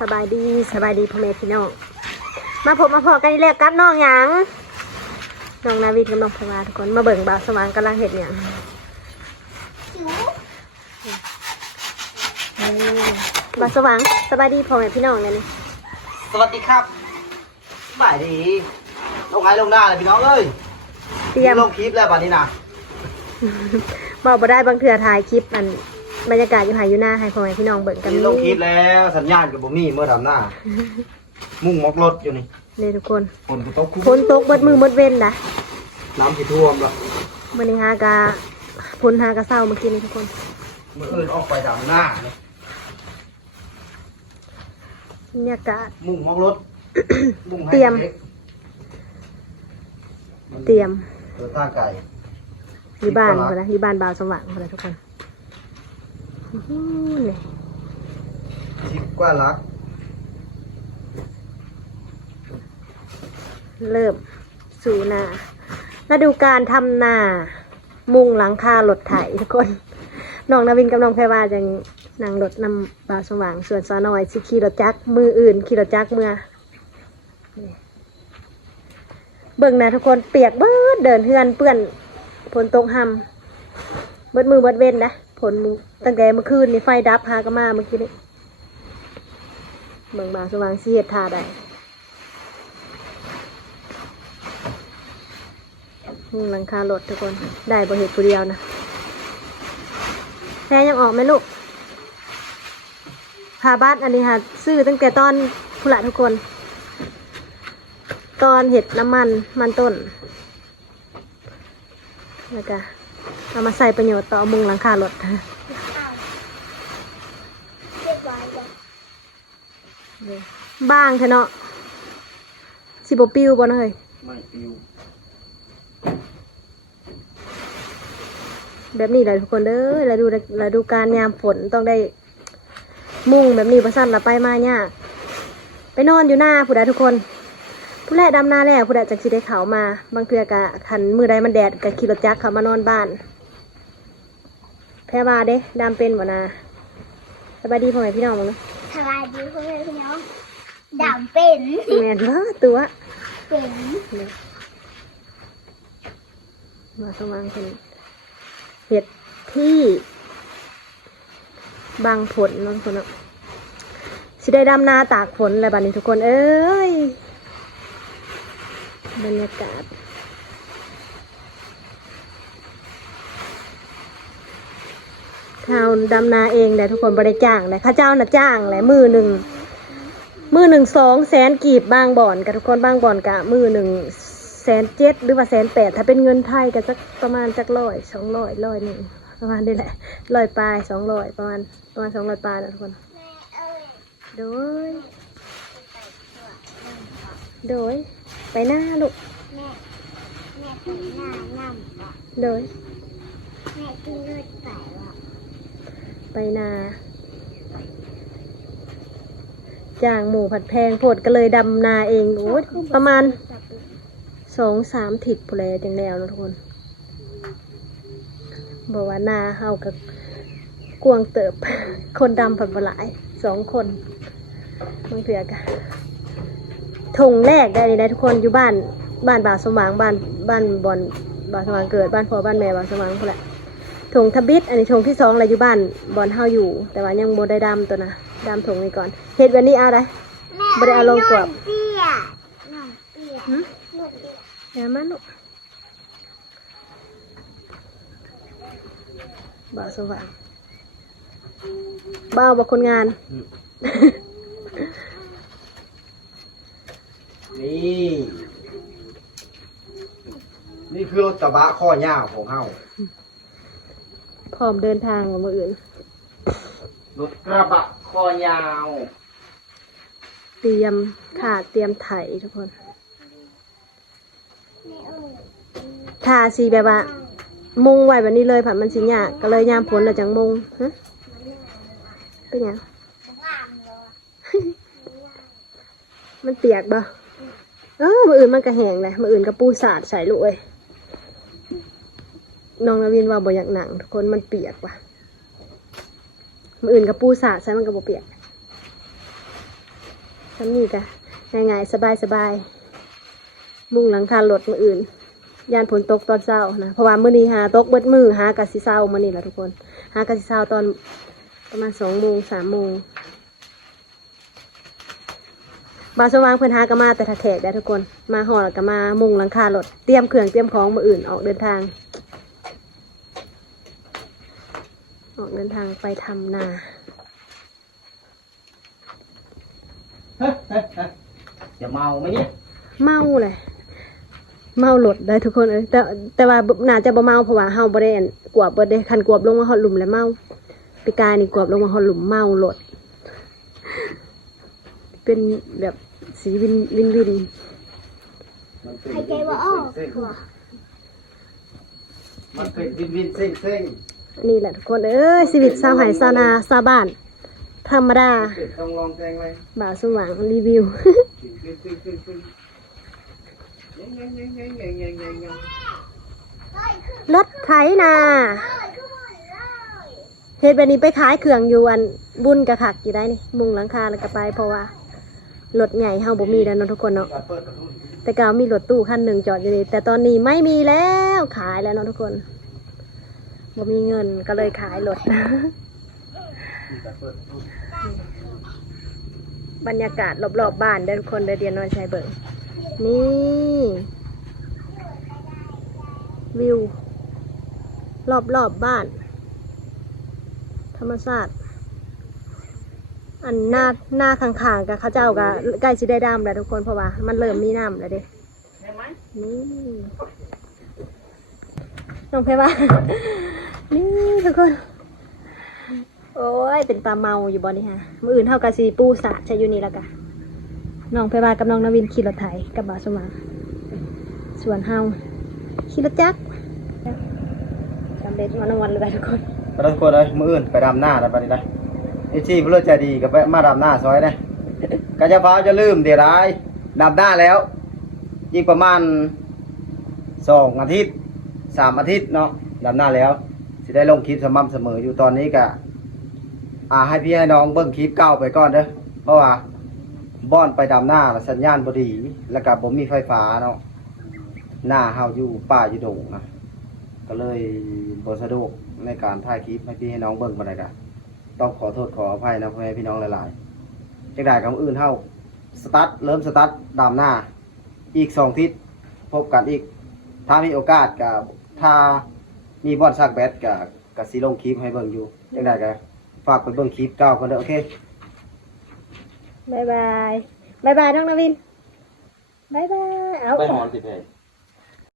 สบายดีพ่อแม่พี่น้องมาพบมาพอกันอีกแล้วกับน้องหยังน้องนาวินกับน้องพวาทุกคนมาเบิ่งบ่าวสว่างกำลังเห็ดหยังบ่าวสว่างสบายดีพ่อแม่พี่น้องเลยนี่ สวัสดีครับบ่ายดีลงไงลงหน้าเลยพี่น้องเอ้ยเตรียมลงคลิปแล้วบัดนี้นะ บอกบ่ได้บางเถื่อถ่ายคลิปอันบรรยากาศอยู่หายอยู่หน้าให้พ่อแม่พี่น้องเบิ่งกัน ลงคลิปแล้วสัญญาณกับบ่มีเมื่อทำหน้า มุ่งมอกรถอยู่นี่เลยทุกคน ฝนตกฝนตกเบิดมือเบิดเว้นนะ น้ำที่ท่วมแล้ว มื้อนี้หากะฝนหากะเศร้าเมื่อกี้นี่ทุกคน เมื่ออื่นออกไปทำหน้าเนี่ย บรรยากาศ มุ่งมอกรถ มุ่งให้ เตรียม เดินทางไกล อยู่บ้านเขานะอยู่บ้านบ่าวสว่างเขานะทุกคนนี่ ชิดกว่ารัก เริ่มสู่นาฤดูการทำนามุงหลังคารถไถทุกคนน้องนาวินกับน้องแพรวาจังนั่งรถนำบ่าวสว่างส่วนสาวน้อยสิขี่รถจักรมืออื่นขี่รถจักรเมื่อเบิ่งนะทุกคนเปียกเบิดเดินเฮือนเปื้อนฝนตกหำเบิดมือเบิดเว้นนะฝนตั้งแต่เมื่อคืนนี่ไฟดับหากะมาเมื่อกี้นี่เบิ่งบ่าวสว่างสิเฮ็ดท่าได้หลังคารถทุกคนได้บ่เฮ็ดผู้เดียวนะแพรยังออกไหมลูกพาบ้านอันนี้ค่ะซื้อตั้งแต่ตอนผู้ละทุกคนตอนเห็ดน้ำมันต้นแล้วก็เอามาใส่ประโยชน์ต่อมุงหลังคารถบ้างเถอะเนาะสิบปิ้วบ่เนาะเฮ้ยไม่ปิว แบบนี้เลยทุกคนเด้อเราดูการยามฝนต้องได้มุ่งแบบนี้ประสันละไปมาเนี่ยไปนอนอยู่หน้าผู้ใดทุกคนผู้แรกดำนาแล้วผู้ใดจากสิได้เขามาบางเทือกะขันมือใดมันแดดกะขี่รถจักรเขามานอนบ้านแพรวาเด้ดำเป็นบ่นาสบายดีพ่อแม่พี่น้องมั้ง สวัสดีพ่อแม่พี่น้องดำเป็น แม่นเหรอตัวเป็น มาสว่างเป็นเห็ดที่บางผลน้องคนเนาะสิได้ดำนาตากฝนอะไรบ้านี้ทุกคนเอ้ยบรรยากาศข้าวดำนาเองแต่ทุกคนบริจ้างเลยข้าเจ้าน่ะจ้างเลยมือหนึ่ง200,000กีบบางบ่อนกับทุกคนบางบ่อนกะมือ1,700,000หรือว่า1,800,000ถ้าเป็นเงินไทยก็สักประมาณจัก100 ประมาณนี้แหละ100 ปลาย200ประมาณ200 ปลายนะทุกคนโดยไปหน้าลูกแม่ไปหน้าน้ำว่ะโดยแม่กินรถไปว่ะไปนาจ้างหมูผัดแพงโพดก็เลยดำนาเองโอ้ยประมาณ2-3 ถิกพอแล้วจังแล้วนะทุกคนบอกว่านาเฮากับกวงเติบ คนดำผัดบหลาย2 คนบางเถื่อกันทงแรกได้เลยนะทุกคนอยู่บ้านบ่าวสว่างบ้านบอนบ่าวสว่างเกิดบ้านพ่อบ้านแม่บ่าวสว่างพอแหละทงทบิดอันนี้ทงที่2อะไรอยู่บ้านบอนเฮาอยู่แต่ว่ายังโบได้ดำตัวนะดำทงนี้ก่อนเฮ็ดวันนี้เอาได้บ่ได้เอาลงกรอบเตี้ยน้ำเตี้ยนวดเตี้ยอย่ามาลูกบ่าวสว่างบ่าวบอกคนงาน นี่คือรถกระบะข้อยาวของเฮา พร้อมเดินทางกับมืออื่นรถกระบะข้อยาว เตรียมขาเตรียมไถทุกคนทาสีแบบว่ามุงไว้แบบนี้เลยผ่านมันสิยากก็เลยยามฝนเราจังมุงฮะเป็นยัง มันเปียกบ่มืออื่นมันกระแหงเลยมืออื่นกระปูสาดใส่ลูกเอ้ยน้องนวินว่าบ่อยากหนังทุกคนมันเปียกว่ะมืออื่นกระปูสาดใส่มันกระบ่เปียก ทำนี่กะง่ายๆสบายๆมุ่งหลังคารถมื้ออื่นยานฝนตกตอนเช้านะเพราะว่ามื้อนี้หาตกเบิดมื้อหากะสิเช้ามื้อนี้ล่ะทุกคนหากะสิเช้าตอนประมาณ2 โมง 3 โมงบาวสว่างเพิ่นหากะมาแต่ถ้าแขกได้ทุกคนมาฮอดแล้วก็มามุ่งหลังคารถเตรียมเครื่องเตรียมของมื้ออื่นออกเดินทางไปทำนา จะเมาไหมเนี่ย เมาเลยเมาหลดได้ทุกคนแต่ว่าน่าจะบ่เมาเพราะว่าเฮาบ่ได้อั่นกวบบ่ได้คันกวบลงมาฮอดหลุมแล้วเมาปีกายนี่กวบลงมาฮอดหลุมเมาหลดเป็นแบบสีวิน หายใจว่าออกหัว มันเป็นวินเส้ง อันนี้แหละทุกคนชีวิตชาวไร่ชาวนาชาวบ้านธรรมดา ต้องลองแกงเลย บ่าวสว่างรีวิว รถไถนาเฮ็ดแบบนี้ไปขายเครื่องอยู่อันบุญกะคักอยู่ได้นี่มุงหลังคาแล้วก็ไปเพราะว่ารถใหญ่เฮาบ่มีแล้วเนาะทุกคนเนาะแต่ก็มีรถตู้คันหนึ่งจอดอยู่นี่แต่ตอนนี้ไม่มีแล้วขายแล้วเนาะทุกคนบ่มีเงินก็เลยขายรถ บรรยากาศรอบๆบ้านเดินคนเดินนอนชายเบิ่งนี่วิวรอบบ้านธรรมชาติอันหน้าข้างๆกับเขาเจ้ากับใกล้สิได้ดำแล้วทุกคนเพราะว่ามันเริ่มมีน้ำแล้วเด้นี่น้องเพว่า นี่ทุกคนโอ้ยเป็นตาเมาอยู่บ่นี่ฮะมื้ออื่นเท่ากับสีปูสะใช้อยู่นี่แล้วกะน้องเพว่ากับน้องนวินขี่รถไถกับบ่าวสมานส่วนเฮาขี่รถจักรสำเร็จวันวันเลยทุกคน ไปทุกคนเลยมื้ออื่นไปดำหน้าแล้วไปนี่นะไอ้ที่เพื่อใจดีกับไปมาดำหน้าซอยนะกะจะพาจะลืมเดี๋ยวร้ายดำหน้าแล้วยิ่งประมาณ2 อาทิตย์ 3 อาทิตย์เนาะดำหน้าแล้วสิได้ลงคลิปสม่ำเสมออยู่ตอนนี้กะให้พี่ให้น้องเบิ่งคลิปเก่าไปก่อนเด้อเพราะว่าบ้อนไปดำหน้าสัญญาณบ่ดีแล้วก็บ่มีไฟฟ้าเนาะหน้าเฮาอยู่ป่าอยู่ดงนะก็เลยบ่สะดวกในการถ่ายคลิปให้พี่ให้น้องเบิ่งบ่ได้กะต้องขอโทษขออภัยนะพ่อแม่พี่น้องหลายๆจังได๋กับอื่นเฮาเริ่มสตาร์ทดำหน้าอีก2 อาทิตย์พบกันอีกถ้ามีโอกาสก็ถ้ามีบอลซักแบตก็สิลงคลิปให้เบิ่งอยู่จังได๋ก็ฝากไปเบิ่งคลิปเก่ากันเด้อโอเค บายบายน้องนวินบายบายเอา ไปหอนสิเพ